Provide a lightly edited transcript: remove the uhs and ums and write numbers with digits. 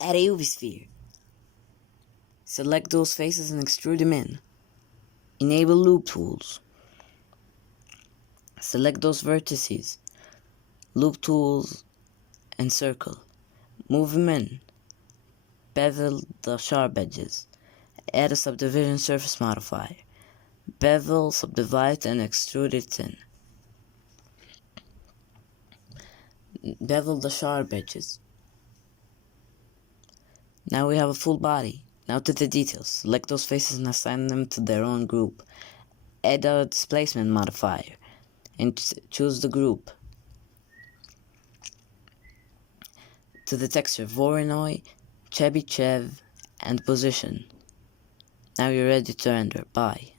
Add a UV sphere. Select those faces and extrude them in. Enable loop tools. Select those vertices, loop tools, and circle. Move them in. Bevel the sharp edges. Add a subdivision surface modifier. Bevel, subdivide, and extrude it in. Bevel the sharp edges. Now we have a full body. Now to the details. Select those faces and assign them to their own group. Add a displacement modifier and choose the group. To the texture, Voronoi, Chebyshev, and position. Now you're ready to render. Bye.